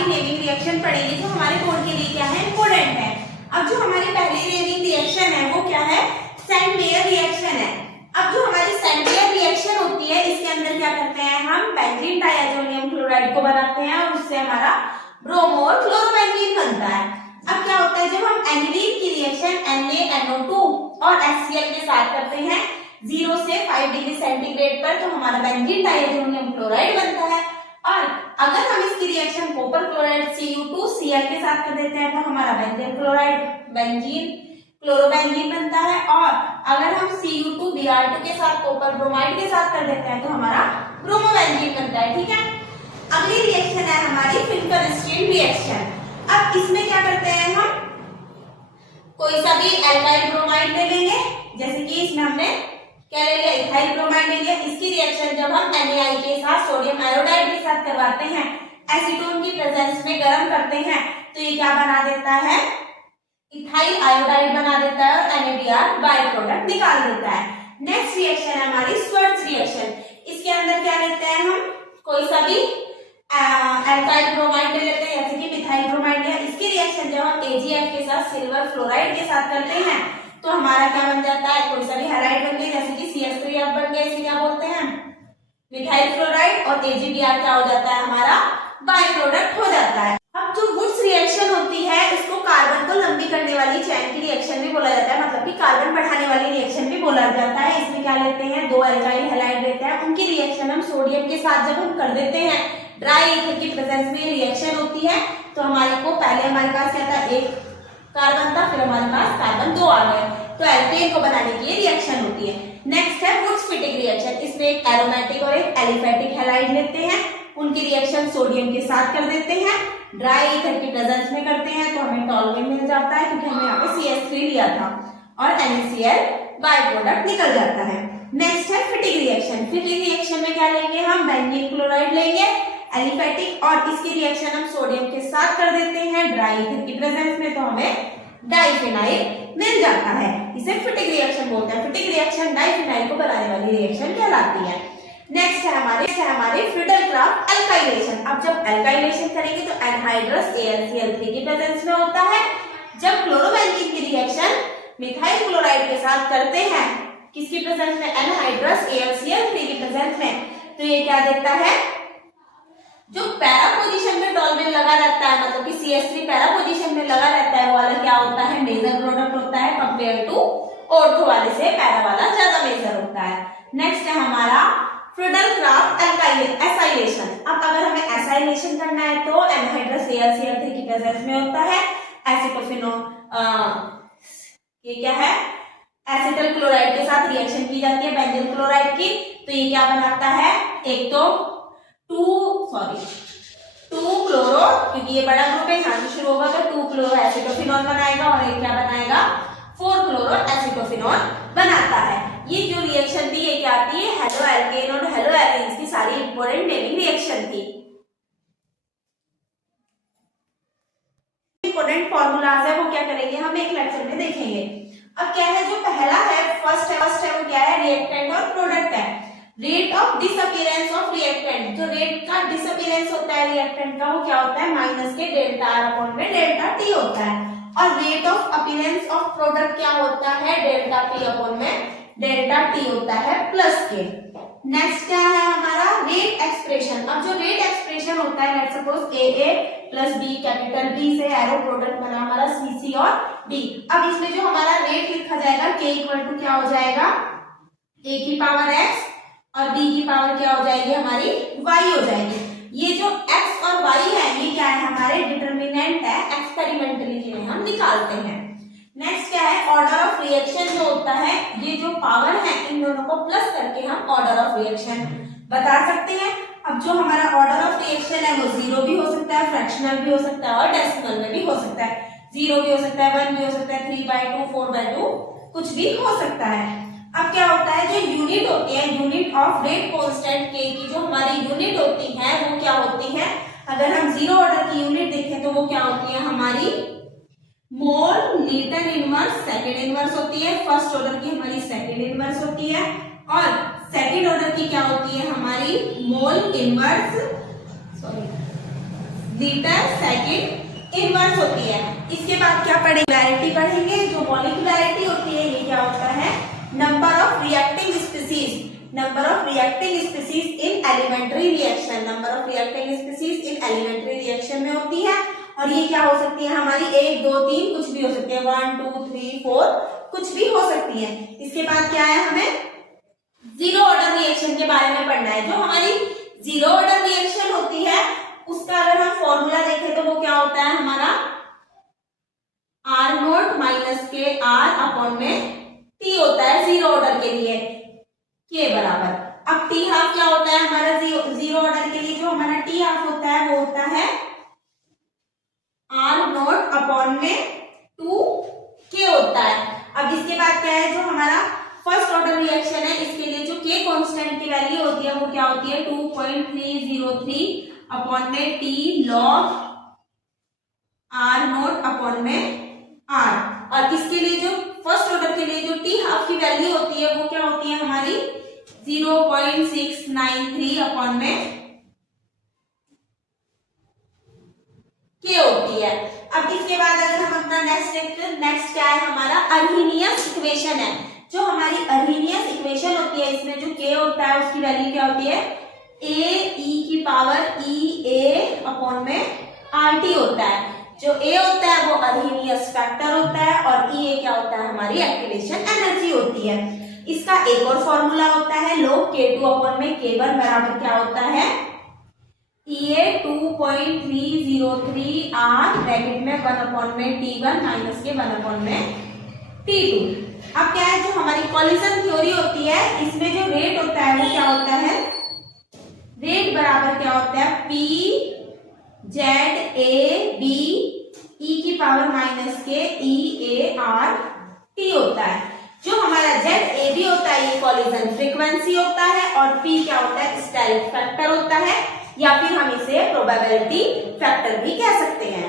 सारी naming reaction पढ़ेंगे जो हमारे बोर्ड के लिए क्या है, इंपॉर्टेंट है। अब जो हमारी पहली नेमिंग रिएक्शन है वो क्या है, सेंड-मेयर रिएक्शन है। अब जो हमारी सेंड-मेयर रिएक्शन होती है इसके अंदर क्या करते हैं, हम बेंजीन डाइअमोनियम क्लोराइड को बनाते हैं और उससे हमारा ब्रोमो और क्लोरोबेंजीन बनता है। अब क्या होता है, जब हम एनिलीन की रिएक्शन NaNO2 और HCl के साथ करते हैं 0 से 5 डिग्री सेंटीग्रेड पर, तो हमारा बेंजीन डाइअमोनियम क्लोराइड बनता है। और अगर हम इसकी रिएक्शन कॉपर क्लोराइड Cu2Cl के साथ कर देते हैं तो हमारा बेंजीन क्लोराइड बेंजीन क्लोरोबेंजीन बनता है। और अगर हम Cu2Br2 के साथ कॉपर ब्रोमाइड के साथ कर देते हैं तो हमारा ब्रोमोबेंजीन बनता है। ठीक है, अगली रिएक्शन है हमारी फिंकर-स्टीन रिएक्शन। अब इसमें क्या करते हैं, हम कोई सा भी एल्काइल ब्रोमाइड ले लेंगे, जैसे कि इसमें हमने क्या ले लिया, इथाइल ब्रोमाइड ले लिया। इसकी रिएक्शन जब हम NaI के साथ सोडियम आयोडाइड के साथ करवाते हैं, एसीटोन की प्रेजेंस में गर्म करते हैं, तो ये क्या बना देता है, इथाइल आयोडाइड बना देता है और NaBr बाय प्रोडक्ट निकाल देता है। नेक्स्ट रिएक्शन है हमारी स्वर्ट्ज रिएक्शन। इसके अंदर क्या लेते हैं, हम कोई सा भी एल्काइल ब्रोमाइड ले लेते हैं, जैसे कि मिथाइल ब्रोमाइड लिया। इसकी रिएक्शन जब हम AgF के साथ सिल्वर फ्लोराइड के साथ करते हैं तो हमारा क्या बन जाता है, कोई सा भी हैलाइड बन गई, जैसे कि CH3F बन गया, इसे क्या बोलते हैं, मिथाइल फ्लोराइड। और AgBr क्या हो जाता है, हमारा बाय प्रोडक्ट हो जाता है। अब जो वुड्स रिएक्शन होती है इसको कार्बन को लंबी करने वाली चैन की रिएक्शन भी बोला जाता है, मतलब कि कार्बन बढ़ाने वाली रिएक्शन भी बोला जाता है। इसमें क्या लेते हैं, 2 एल्काइल हैलाइड लेते हैं, उनकी रिएक्शन हम सोडियम के साथ जब हम कर देते हैं, ड्राई ईथर की प्रेजेंस में रिएक्शन होती है, तो हमारे को पहले हमारे पास क्या था, 1 कार्बन था, फिर हमारे पास कार्बन 2 आ गए, तो एल्केन को बनाने की रिएक्शन होती है। नेक्स्ट है वुड्स फिटिंग रिएक्शन। इसमें एक एरोमेटिक और एक एलिफेटिक हैलाइड लेते हैं, उनकी रिएक्शन सोडियम के साथ कर देते हैं, ड्राई ईथर की प्रेजेंस में करते हैं, तो हमें टॉलुएन मिल जाता है क्योंकि हमने यहाँ पे CH3 लिया था और NaCl बाय प्रोडक्ट निकल जाता है। नेक्स्ट है फिटिंग रिएक्शन। फिटिंग रिएक्शन में क्या लेंगे, हम बेंजीन क्लोराइड लेंगे एलिफेटिक, और इसकी रिएक्शन हम सोडियम के साथ कर देते हैं ड्राई ईथर की प्रेजेंस में, तो हमें डाइफिनाइल मिल जाता है। इसे फिटिंग रिएक्शन बोलते हैं। फिटिंग रिएक्शन डाइफिनाइल को बनाने वाली रिएक्शन कहलाती है। नेक्स्ट है हमारे फ्रिडल-क्राफ्ट एल्काइलेशन। अब जब एल्काइलेशन करेंगे तो एनहाइड्रस AlCl3 की प्रेजेंस में होता है। जब क्लोरोबेंजीन की रिएक्शन मिथाइल क्लोराइड के साथ करते हैं, किसकी प्रेजेंस में, एनहाइड्रस AlCl3 की प्रेजेंस में, तो ये क्या देता है, जो पैरा पोजीशन में टॉलुएन लगा रहता है, मतलब कि CH3 पैरा पोजीशन में लगा रहता है, वो वाला क्या होता है, मेजर प्रोडक्ट होता है कंपेयर टू ऑर्थो वाले से पैरा वाला ज्यादा मेजर होता है। नेक्स्ट है हमारा फ्रिडल-क्राफ्ट एसाइलेशन। अब अगर हमें एसाइलेशन करना है तो एनहाइड्रस AlCl3 की प्रेजेंस में होता है, एसिटोफिनोल ये क्या है, एसिटल क्लोराइड के साथ रिएक्शन की जाती है बेंजीन क्लोराइड की, तो ये क्या बनाता है, एक तो 2 क्लोरो, क्योंकि ये बड़ा ग्रुप है यहाँ से शुरू होगा, तो 2 क्लोरो एसिटोफिनॉल बनाएगा और एक क्या बनाएगा, 4 क्लोरो एसिटोफिनॉल बनाता है। ये जो रिएक्शन थी ये क्या आती है, हेलो एल्केन और हेलो एल्केन्स की सारी इंपॉर्टेंट नेमिंग रिएक्शन थी। इंपॉर्टेंट फॉर्मूलाज है वो क्या करेंगे, हम एक लेक्चर में देखेंगे। अब क्या है, जो पहला है फर्स्ट है वो क्या है, रिएक्टेंट और प्रोडक्ट है। Rate of disappearance of reactant, जो रेट का डिसअपीयरेंस होता है रिएक्टेंट का वो क्या होता है, माइनस के डेल्टा R अपॉन में डेल्टा T होता है। और rate of appearance of product क्या होता है, डेल्टा P अपॉन में डेल्टा T होता है प्लस के। नेक्स्ट क्या है हमारा, रेट एक्सप्रेशन। अब जो रेट एक्सप्रेशन होता है, let's suppose AA plus B, capital B से एरो प्रोडक्ट बना हमारा CC और D। अब इसमें जो हमारा रेट लिखा जाएगा K इक्वल टू क्या हो जाएगा, A की पावर X और B की पावर क्या हो जाएगी, हमारी Y हो जाएगी। ये जो X और Y है ये क्या है, हमारे डिटर्मिनेंट है, एक्सपेरिमेंटली जिन्हें हम निकालते हैं। नेक्स्ट क्या है, ऑर्डर ऑफ रिएक्शन जो होता है, ये जो पावर है इन दोनों को प्लस करके हम ऑर्डर ऑफ रिएक्शन बता सकते हैं। अब जो हमारा ऑर्डर ऑफ रिएक्शन है वो 0 भी हो सकता है, फ्रैक्शनल भी हो सकता है और डेसिमल में भी हो सकता है। 0 भी हो सकता है, 1 भी हो सकता है, 3/2, 4/2 कुछ भी हो सकता है। अब क्या होता है, जो यूनिट होती है, unit of rate constant K की जो हमारी यूनिट होती है वो क्या होती है, अगर हम 0 ऑर्डर की यूनिट देखें तो वो क्या होती है, हमारी मोल न्यूटन इनवर्स सेकंड इनवर्स होती है। फर्स्ट ऑर्डर की हमारी सेकंड इनवर्स होती है और सेकंड ऑर्डर की क्या होती है, हमारी mole inverse, sorry litre second inverse होती है। इसके बाद क्या पढ़ेंगे, मोलैरिटी पढ़ेंगे। जो मॉलिक्यूलैरिटी होती है ये क्या होता है, number of reacting species, number of reacting species in elementary reaction, number of reacting species in elementary reaction में होती है। और ये क्या हो सकती है हमारी, 1 2 3 कुछ भी हो सकती है, 1 2 3 4 कुछ भी हो सकती है। इसके बाद क्या है, हमें जीरो ऑर्डर रिएक्शन के बारे में पढ़ना है। जो हमारी जीरो ऑर्डर रिएक्शन होती है उसका अगर हम फॉर्मूला देखें तो वो क्या होता है हमारा, आर नोट माइनस के आर अपॉन में टी होता है जीरो ऑर्डर के लिए, के बराबर। अब टी हाफ क्या होता है हमारा, जीरो ऑर्डर के लिए जो हमारा टी हाफ होता है वो होता है आर नोट अपॉन में 2 के होता है। अब इसके बाद क्या है, जो हमारा फर्स्ट ऑर्डर रिएक्शन है इसके लिए जो के कांस्टेंट की वैल्यू होती है वो क्या होती है, 2.303 अपॉन में T log are naught upon में आर। और इसके लिए जो फर्स्ट ऑर्डर के लिए जो टी हाफ की वैल्यू होती है वो क्या होती है हमारी 0.693 अपॉन में के होती है। अब इसके बाद अगर हम अपना नेक्स्ट क्या है हमारा, अर्हीनियस इक्वेशन है। जो हमारी अर्हीनियस इक्वेशन होती है इसमें जो के होता है उसकी वैल्यू क्या होती है, ए ई की पावर ई ए अपॉन में आर टी होता है। जो ए होता है वो अर्हीनियस फैक्टर होता है और ई ए क्या होता है हमारी एक्टिवेशन एनर्जी होती है। इसका एक और फॉर्मूला होता है log K2 अपॉन में K1 बराबर क्या होता है, EA 2.303 R ब्रैकेट में 1 अपॉन में T1 माइनस के 1 अपॉन में T2। अब क्या है, जो हमारी कॉलिजन थ्योरी होती है इसमें जो रेट होता है वो क्या होता है, रेट बराबर क्या होता है P Z A B E की पावर माइनस के E A R T होता है। जो हमारा Z A B होता है ये कॉलिजन फ्रीक्वेंसी होता है और P क्या होता है, स्टेरिक फैक्टर होता है, या फिर हम इसे प्रोबेबिलिटी फैक्टर भी कह सकते हैं।